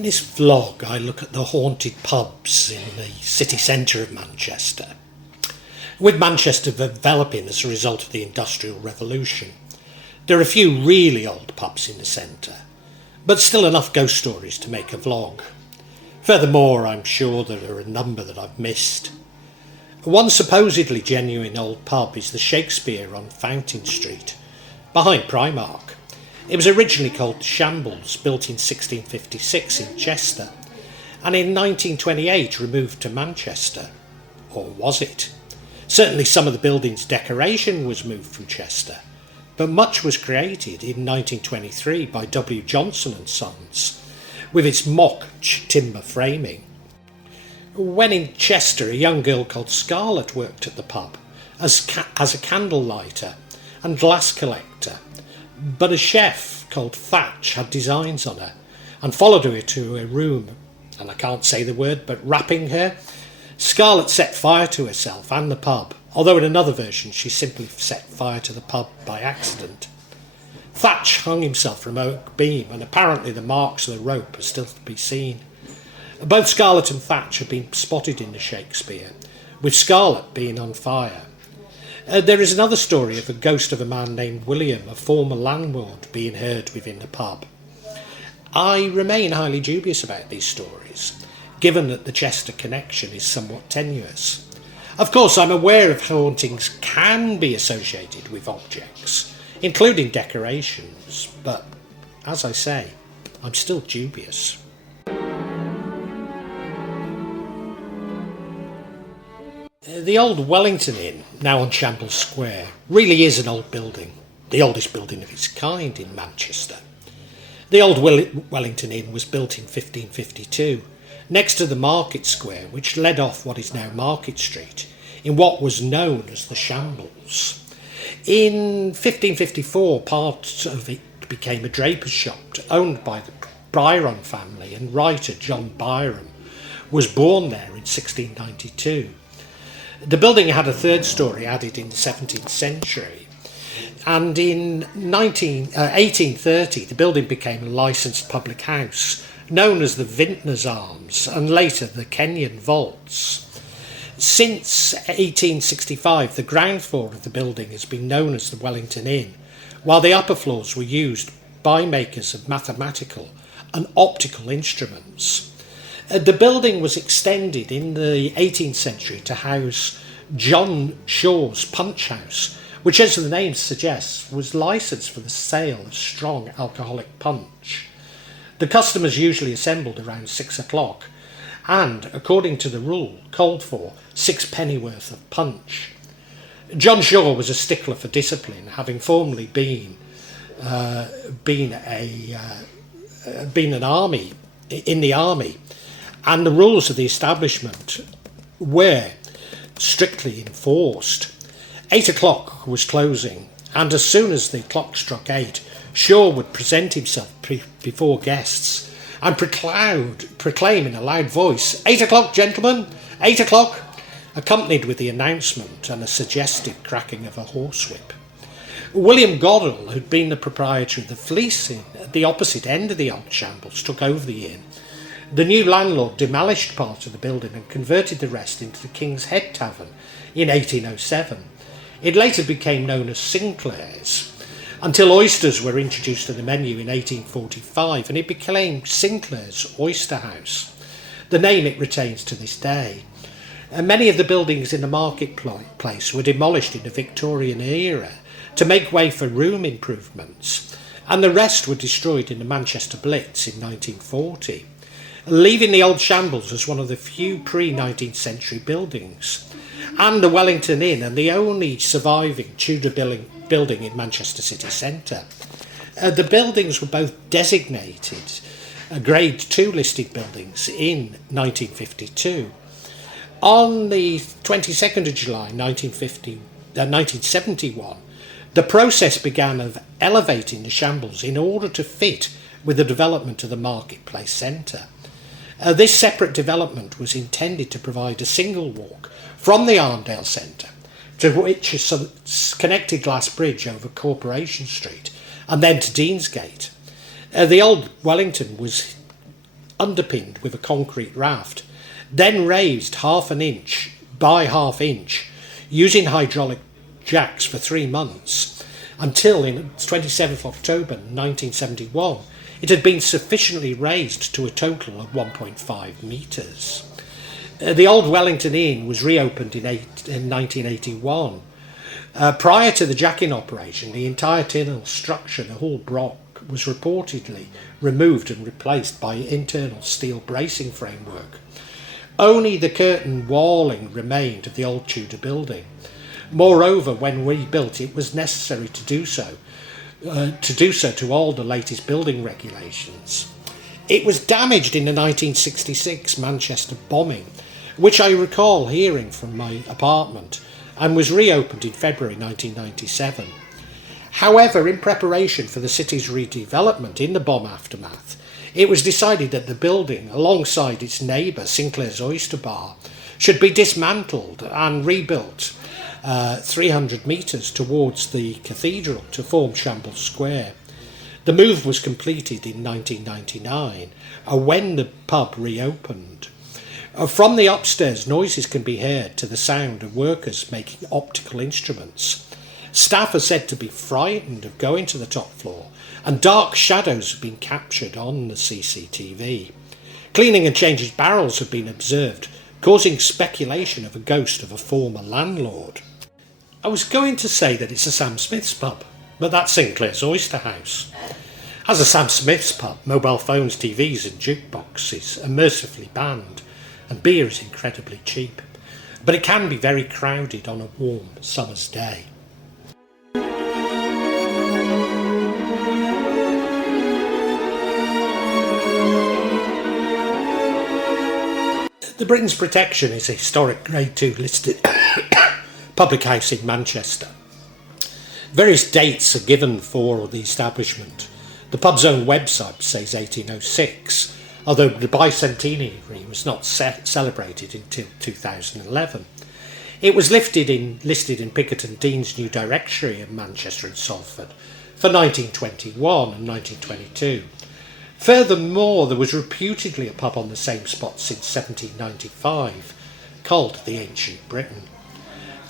In this vlog I look at the haunted pubs in the city centre of Manchester. With Manchester developing as a result of the Industrial Revolution, there are a few really old pubs in the centre, but still enough ghost stories to make a vlog. Furthermore, I'm sure there are a number that I've missed. One supposedly genuine old pub is the Shakespeare on Fountain Street, behind Primark. It was originally called the Shambles, built in 1656 in Chester, and in 1928 removed to Manchester. Or was it? Certainly some of the building's decoration was moved from Chester, but much was created in 1923 by W. Johnson and Sons, with its mock timber framing. When in Chester, a young girl called Scarlett worked at the pub as a candle lighter and glass collector, but a chef called Thatch had designs on her and followed her to her room, and I can't say the word, but rapping her, Scarlett set fire to herself and the pub, although in another version she simply set fire to the pub by accident. Thatch hung himself from oak beam, and apparently the marks of the rope are still to be seen. Both Scarlett and Thatch have been spotted in the Shakespeare, with Scarlett being on fire. There is another story of a ghost of a man named William, a former landlord, being heard within the pub. I remain highly dubious about these stories, given that the Chester connection is somewhat tenuous. Of course, I'm aware of hauntings can be associated with objects, including decorations, but, as I say, I'm still dubious. The old Wellington Inn, now on Shambles Square, really is an old building, the oldest building of its kind in Manchester. The old Wellington Inn was built in 1552, next to the Market Square, which led off what is now Market Street, in what was known as the Shambles. In 1554, part of it became a draper's shop owned by the Briton family, and writer John Byrom was born there in 1692. The building had a third storey added in the 17th century, and in 1830 the building became a licensed public house known as the Vintners Arms and later the Kenyon Vaults. Since 1865 the ground floor of the building has been known as the Wellington Inn, while the upper floors were used by makers of mathematical and optical instruments. The building was extended in the 18th century to house John Shaw's Punch House, which, as the name suggests, was licensed for the sale of strong alcoholic punch. The customers usually assembled around 6 o'clock and, according to the rule, called for 6 pennyworth of punch. John Shaw was a stickler for discipline, having formerly been in the army, and the rules of the establishment were strictly enforced. 8 o'clock was closing, and as soon as the clock struck 8, Shaw would present himself before guests and proclaim in a loud voice, 8 o'clock, gentlemen, 8 o'clock, accompanied with the announcement and a suggestive cracking of a horsewhip. William Goddell, who'd been the proprietor of the Fleece Inn at the opposite end of the old Shambles, took over the inn. The new landlord demolished part of the building and converted the rest into the King's Head Tavern in 1807. It later became known as Sinclair's, until oysters were introduced to the menu in 1845, and it became Sinclair's Oyster House, the name it retains to this day. And many of the buildings in the marketplace were demolished in the Victorian era to make way for room improvements, and the rest were destroyed in the Manchester Blitz in 1940. Leaving the old Shambles as one of the few pre-19th century buildings, and the Wellington Inn and the only surviving Tudor building in Manchester city centre. The buildings were both designated Grade 2 listed buildings in 1952. On the 22nd of July 1971, the process began of elevating the Shambles in order to fit with the development of the Marketplace Centre. This separate development was intended to provide a single walk from the Arndale Centre, to which is a connected glass bridge over Corporation Street, and then to Deansgate. The old Wellington was underpinned with a concrete raft, then raised half an inch by half inch using hydraulic jacks for 3 months, until in 27th October 1971 it had been sufficiently raised to a total of 1.5 metres. The old Wellington Inn was reopened in 1981. Prior to the jacking operation, the entire tunnel structure, the whole block, was reportedly removed and replaced by internal steel bracing framework. Only the curtain walling remained of the old Tudor building. Moreover, when rebuilt, it was necessary to do so to all the latest building regulations. It was damaged in the 1966 Manchester bombing, which I recall hearing from my apartment, and was reopened in February 1997. However, in preparation for the city's redevelopment in the bomb aftermath, it was decided that the building, alongside its neighbour Sinclair's Oyster Bar, should be dismantled and rebuilt 300 metres towards the cathedral to form Shambles Square. The move was completed in 1999, when the pub reopened. From the upstairs, noises can be heard to the sound of workers making optical instruments. Staff are said to be frightened of going to the top floor, and dark shadows have been captured on the CCTV. Cleaning and changing barrels have been observed, causing speculation of a ghost of a former landlord. I was going to say that it's a Sam Smith's pub, but that's Sinclair's Oyster House. As a Sam Smith's pub, mobile phones, TVs and jukeboxes are mercifully banned, and beer is incredibly cheap, but it can be very crowded on a warm summer's day. The Briton's Protection is a historic Grade 2 listed public house in Manchester. Various dates are given for the establishment. The pub's own website says 1806, although the bicentenary was not celebrated until 2011. It was listed in Pickett & Dean's New Directory of Manchester and Salford for 1921 and 1922. Furthermore, there was reputedly a pub on the same spot since 1795, called the Ancient Briton.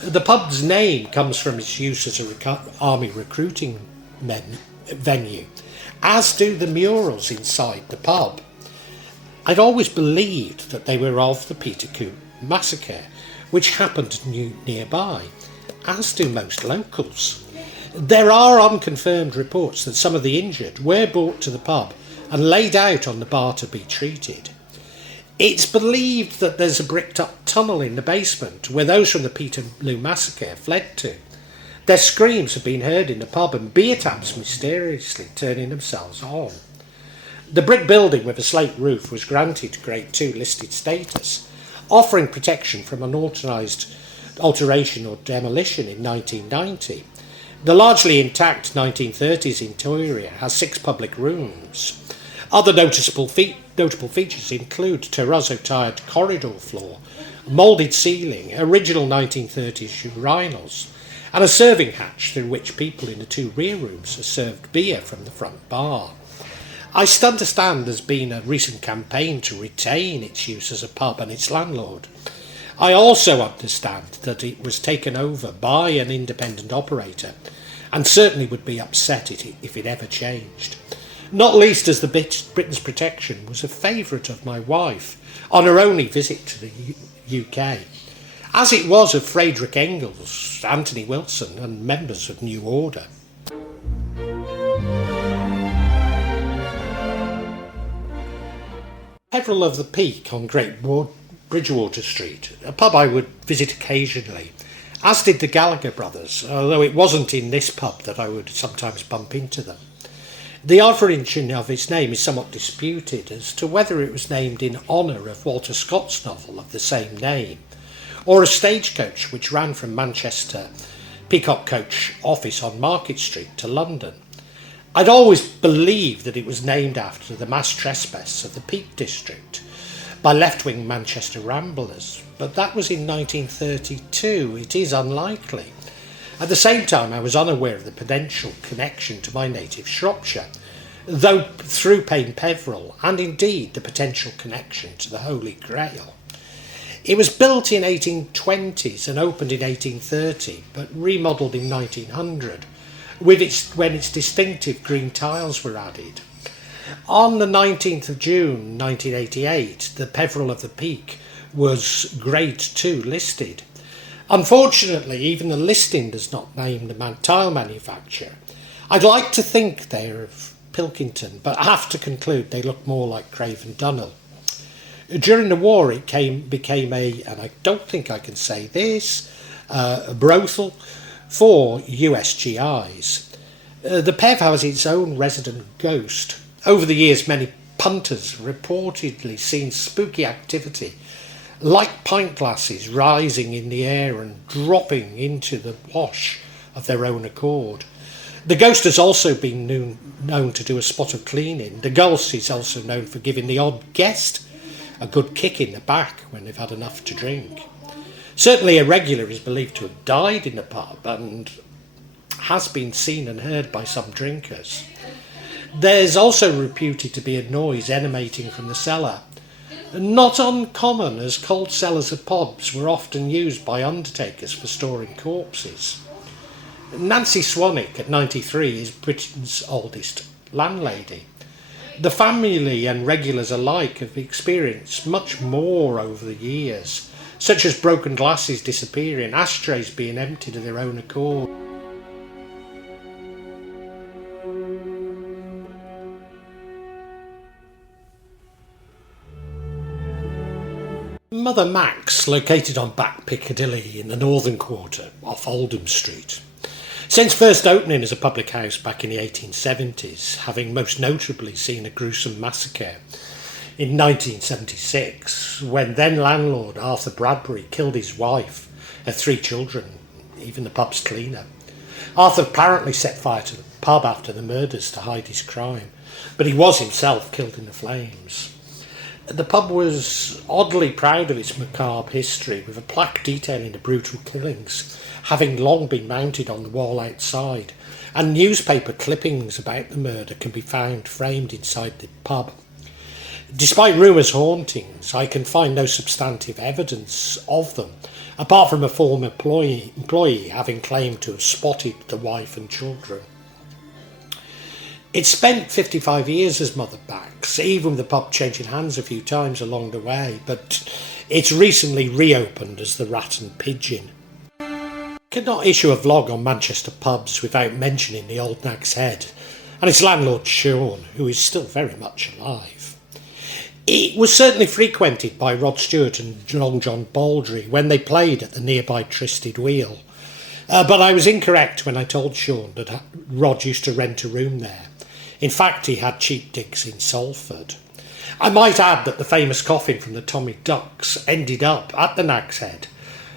The pub's name comes from its use as an army recruiting venue, as do the murals inside the pub. I'd always believed that they were of the Peter Coop massacre, which happened nearby, as do most locals. There are unconfirmed reports that some of the injured were brought to the pub and laid out on the bar to be treated. It's believed that there's a bricked up tunnel in the basement where those from the Peterloo massacre fled to. Their screams have been heard in the pub and beer taps mysteriously turning themselves on. The brick building with a slate roof was granted Grade 2 listed status, offering protection from unauthorised alteration or demolition in 1990. The largely intact 1930s interior has 6 public rooms. Other notable features include terrazzo-tired corridor floor, moulded ceiling, original 1930s urinals, and a serving hatch through which people in the 2 rear rooms are served beer from the front bar. I understand there's been a recent campaign to retain its use as a pub and its landlord. I also understand that it was taken over by an independent operator, and certainly would be upset if it ever changed. Not least as the Britain's Protection was a favourite of my wife on her only visit to the UK, as it was of Friedrich Engels, Anthony Wilson and members of New Order. Peveril of the Peak on Great Bridgewater Street, a pub I would visit occasionally, as did the Gallagher brothers, although it wasn't in this pub that I would sometimes bump into them. The origin of its name is somewhat disputed as to whether it was named in honour of Walter Scott's novel of the same name, or a stagecoach which ran from Manchester Peacock Coach office on Market Street to London. I'd always believed that it was named after the mass trespass of the Peak District by left-wing Manchester ramblers, but that was in 1932. It is unlikely. At the same time, I was unaware of the potential connection to my native Shropshire, though through Peveril, and indeed the potential connection to the Holy Grail. It was built in 1820s and opened in 1830, but remodelled in 1900, when its distinctive green tiles were added. On the 19th of June 1988, the Peveril of the Peak was Grade 2 listed. Unfortunately, even the listing does not name the tile manufacturer. I'd like to think they're of Pilkington, but I have to conclude they look more like Craven Dunnel. During the war it became a, and I don't think I can say this, a brothel for USGIs. The Pev has its own resident ghost. Over the years many punters reportedly seen spooky activity, like pint glasses rising in the air and dropping into the wash of their own accord. The ghost has also been known to do a spot of cleaning. The ghost is also known for giving the odd guest a good kick in the back when they've had enough to drink. Certainly a regular is believed to have died in the pub and has been seen and heard by some drinkers. There's also reputed to be a noise emanating from the cellar. Not uncommon, as cold cellars of pubs were often used by undertakers for storing corpses. Nancy Swanwick, at 93, is Britain's oldest landlady. The family and regulars alike have experienced much more over the years, such as broken glasses disappearing, ashtrays being emptied of their own accord. Mother Mac's, located on Back Piccadilly in the northern quarter off Oldham Street. Since first opening as a public house back in the 1870s, having most notably seen a gruesome massacre in 1976, when then landlord Arthur Bradbury killed his wife and 3 children, even the pub's cleaner. Arthur apparently set fire to the pub after the murders to hide his crime, but he was himself killed in the flames. The pub was oddly proud of its macabre history, with a plaque detailing the brutal killings having long been mounted on the wall outside, and newspaper clippings about the murder can be found framed inside the pub. Despite rumours hauntings, I can find no substantive evidence of them, apart from a former employee having claimed to have spotted the wife and children. It spent 55 years as Mother Mac's, even with the pub changing hands a few times along the way, but it's recently reopened as the Rat and Pigeon. Cannot issue a vlog on Manchester pubs without mentioning the Old Nag's Head and its landlord Sean, who is still very much alive. It was certainly frequented by Rod Stewart and Long John Baldry when they played at the nearby Tristed Wheel, but I was incorrect when I told Sean that Rod used to rent a room there. In fact, he had cheap digs in Salford. I might add that the famous coffin from the Tommy Ducks ended up at the Nag's Head,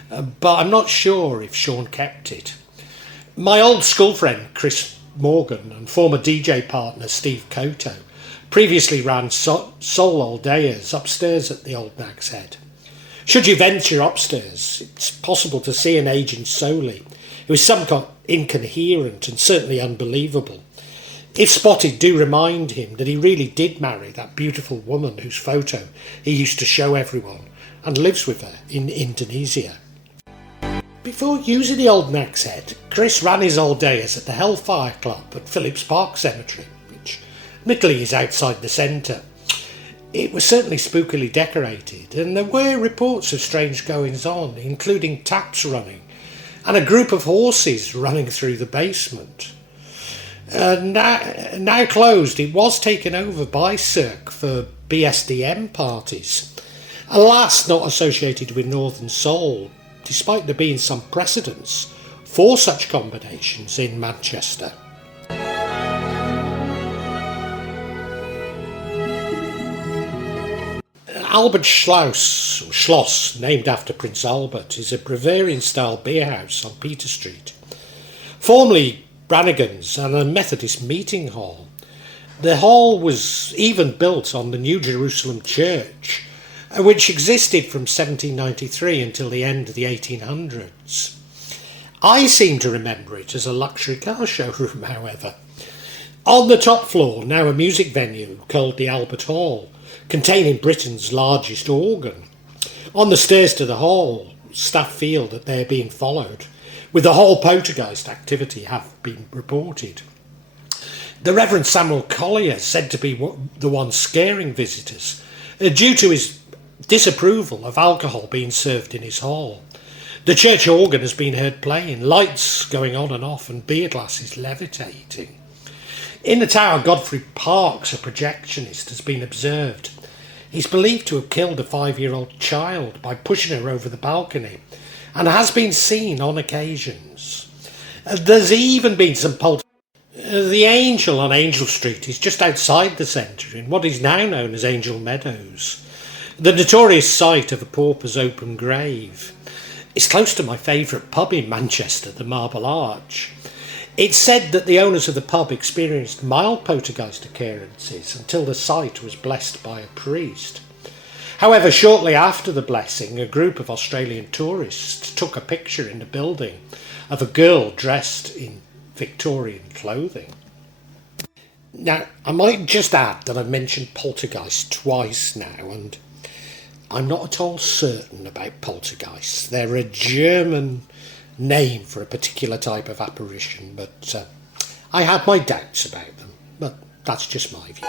but I'm not sure if Sean kept it. My old school friend Chris Morgan and former DJ partner Steve Koto previously ran Soul Old Ayers upstairs at the Old Nag's Head. Should you venture upstairs, it's possible to see an aging Soli who is somewhat incoherent and certainly unbelievable. If spotted, do remind him that he really did marry that beautiful woman whose photo he used to show everyone and lives with her in Indonesia. Before using the Old Nag's Head, Chris ran his old days at the Hellfire Club at Phillips Park Cemetery, which admittedly is outside the centre. It was certainly spookily decorated, and there were reports of strange goings-on, including taps running and a group of horses running through the basement. Now closed, it was taken over by Cirque for BSDM parties, alas not associated with Northern Soul, despite there being some precedents for such combinations in Manchester. Albert Schloss, named after Prince Albert, is a Bavarian-style beerhouse on Peter Street. Formerly Brannigan's and a Methodist meeting hall. The hall was even built on the New Jerusalem Church, which existed from 1793 until the end of the 1800s. I seem to remember it as a luxury car showroom, however. On the top floor, now a music venue called the Albert Hall, containing Britain's largest organ. On the stairs to the hall, staff feel that they are being followed, with the whole poltergeist activity have been reported. The Reverend Samuel Collier, said to be the one scaring visitors, due to his disapproval of alcohol being served in his hall. The church organ has been heard playing, lights going on and off, and beer glasses levitating. In the tower, Godfrey Parks, a projectionist, has been observed. He's believed to have killed a 5-year-old child by pushing her over the balcony, and has been seen on occasions. There's even been some The Angel on Angel Street is just outside the centre, in what is now known as Angel Meadows, the notorious site of a pauper's open grave. It's close to my favourite pub in Manchester, the Marble Arch. It's said that the owners of the pub experienced mild poltergeist occurrences until the site was blessed by a priest. However, shortly after the blessing, a group of Australian tourists took a picture in the building of a girl dressed in Victorian clothing. Now, I might just add that I've mentioned poltergeist twice now, and I'm not at all certain about poltergeists. They're a German name for a particular type of apparition, but I have my doubts about them. But that's just my view.